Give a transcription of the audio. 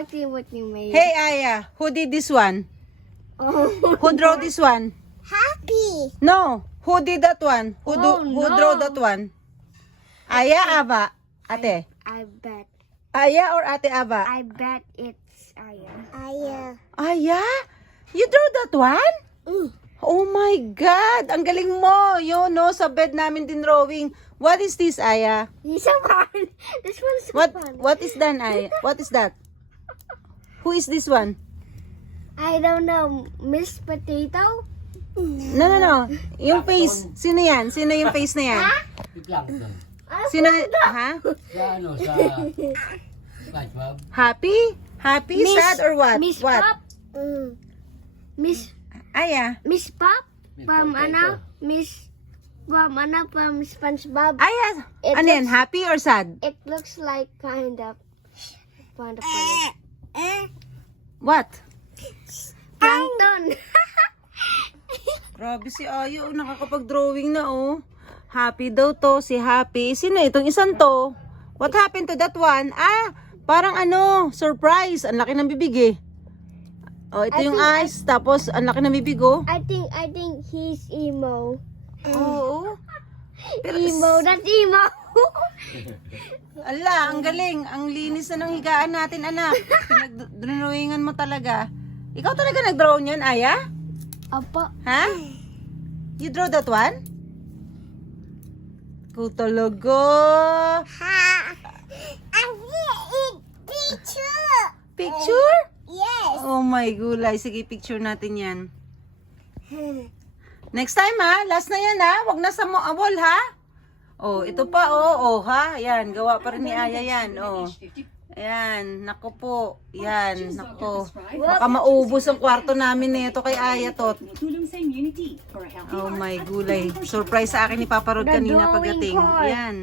Exactly what you made. Hey, Aya, who did this one? Who drew this one? Happy. No, who did that one? Who Oh, drew no. that one? Aya, Ava? Ate? I bet. Aya or Ate Ava? I bet it's Aya. Aya. Aya? You drew that one? Oh my God! Ang galing mo! Yun, no? Sa bed namin din drawing. What is this, Aya? This one. This one's so fun. What is that, Aya? What is that? Who is this one? I don't know. Miss Potato? No. Yung face. Sino yan? Sino yung face na yan? Plankton. Sino? Ha? Sa ano, sa SpongeBob. Happy? Happy? Sad or what? Miss What? Pop? Miss Aya? Miss Pop? Miss From Potato. ano? From SpongeBob. Aya? It Ano yan? looks- Happy or sad? It looks like kind of funny. What? Plankton. Grabe si Aya, oh, nakakapag-drawing na, oh. Happy daw to, si Happy. Sino itong isang to? What happened to that one? Ah, parang ano, surprise. Ang laki ng bibig eh. Oh, ito I yung think eyes, tapos ang laki ng bibig, oh. I think he's emo. Oo. Pero, Emo, that's emo. ala, ang galing. Ang linis na ng higaan natin, anak. Pinag-drawingan mo talaga. Ikaw talaga nag-draw niyan, Aya? Apa? Ha? You draw that one? Ikaw talaga. Picture. Picture? Yes. Oh my gulay. Sige, picture natin yan. Next time ha. Last na yan ha. Wag na sa wall ha. Oh, ito pa oh. Oh ha. Yan. Gawa pa rin ni Aya yan. Oh. Ayan. Nako po. Yan. Nako. Baka maubos ang kwarto namin nito kay Aya to. Oh my gulay. Surprise sa akin ni Papa Rod The kanina drawing pagdating. card. Yan.